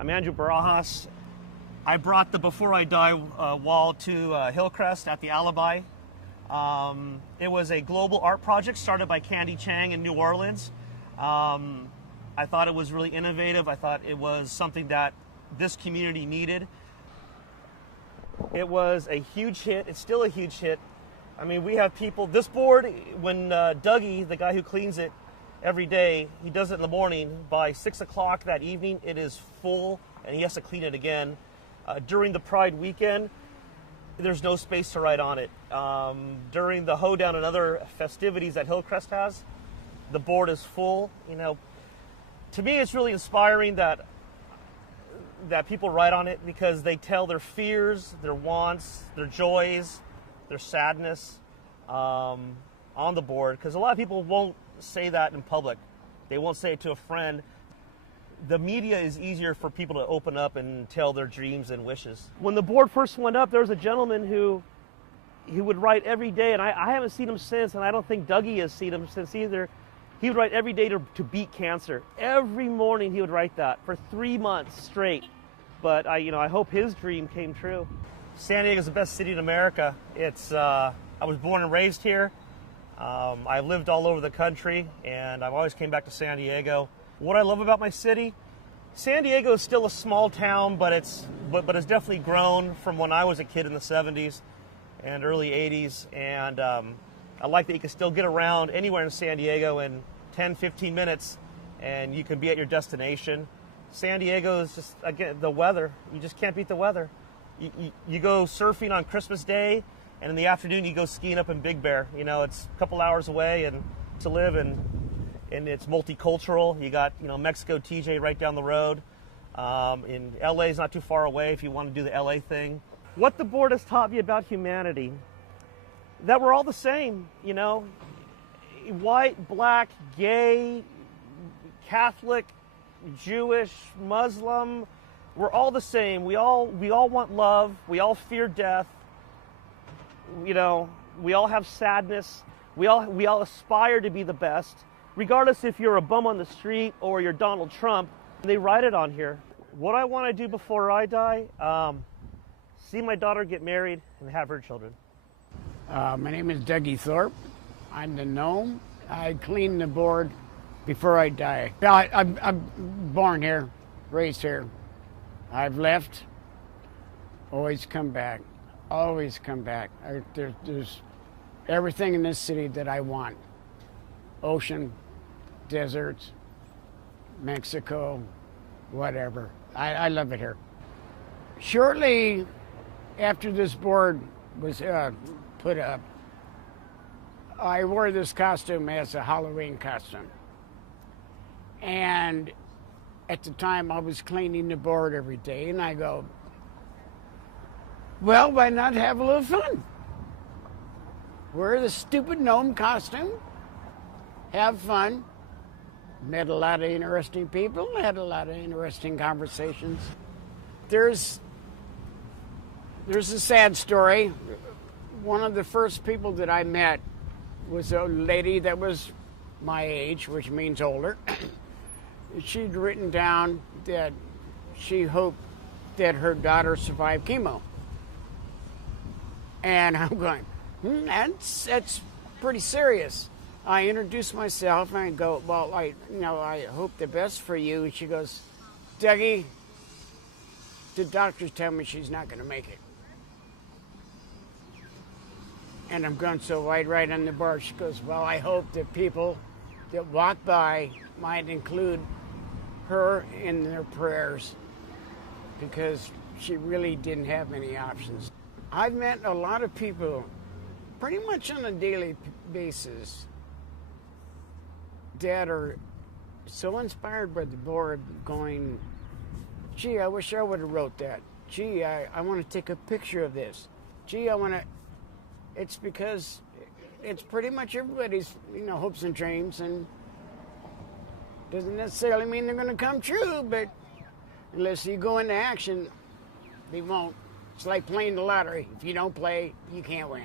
I'm Andrew Barajas. I brought the Before I Die wall to Hillcrest at the Alibi. It was a global art project started by Candy Chang in New Orleans. I thought it was really innovative. I thought it was something that this community needed. It was a huge hit. It's still a huge hit. I mean, we have people, this board, when Dougie, the guy who cleans it every day, he does it in the morning. By 6 o'clock that evening, it is full, and he has to clean it again. During the Pride weekend, there's no space to write on it. During the hoedown and other festivities that Hillcrest has, the board is full. You know, to me, it's really inspiring that people write on it because they tell their fears, their wants, their joys, their sadness on the board. Because a lot of people won't say that in public. They won't say it to a friend. The media is easier for people to open up and tell their dreams and wishes. When the board first went up, there was a gentleman who would write every day, and I haven't seen him since, and I don't think Dougie has seen him since either. He would write every day to beat cancer. Every morning he would write that for 3 months straight. But I hope his dream came true. San Diego is the best city in America. I was born and raised here. I've lived all over the country, and I've always came back to San Diego. What I love about my city, San Diego is still a small town, but it's definitely grown from when I was a kid in the 70s and early 80s. And I like that you can still get around anywhere in San Diego in 10, 15 minutes, and you can be at your destination. San Diego is just, again, the weather. You just can't beat the weather. You go surfing on Christmas Day, and in the afternoon you go skiing up in Big Bear. You know, it's a couple hours away and to live, and it's multicultural. You got, Mexico TJ right down the road. In LA is not too far away if you want to do the LA thing. What the board has taught me about humanity, that we're all the same, white, black, gay, Catholic, Jewish, Muslim, we're all the same. We all want love. We all fear death. We all have sadness. We all aspire to be the best. Regardless if you're a bum on the street or you're Donald Trump, they write it on here. What I want to do before I die, see my daughter get married and have her children. My name is Dougie Thorpe. I'm the gnome. I clean the board before I die. I'm born here, raised here. I've left, always come back, always come back. There's everything in this city that I want. Ocean, deserts, Mexico, whatever. I love it here. Shortly after this board was put up, I wore this costume as a Halloween costume. And at the time, I was cleaning the board every day, and I go, well, why not have a little fun? Wear the stupid gnome costume, have fun. Met a lot of interesting people, had a lot of interesting conversations. There's a sad story. One of the first people that I met was a lady that was my age, which means older. She'd written down that she hoped that her daughter survived chemo. And I'm going, that's pretty serious. I introduced myself and I go, well, I hope the best for you. And she goes, Dougie, the doctors tell me she's not going to make it. And I'm going, so I'd write on the board. She goes, well, I hope that people that walk by might include her in their prayers because she really didn't have any options. I've met a lot of people pretty much on a daily basis that are so inspired by the board going, gee, I wish I would have wrote that. Gee, I want to take a picture of this. Gee, I want to... It's because it's pretty much everybody's, hopes and dreams, and doesn't necessarily mean they're going to come true, but unless you go into action, they won't. It's like playing the lottery. If you don't play, you can't win.